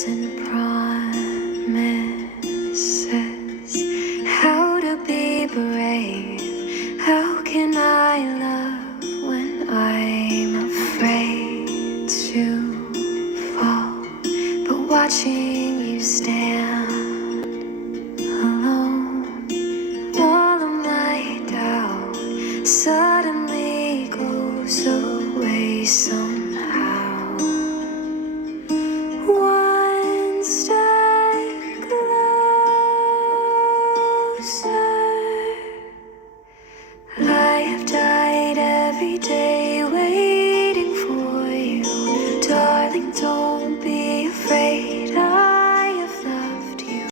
words and promises. How to be brave? How can I love when I'm afraid to fall? But watching you stand alone, all of my doubt suddenly goes away.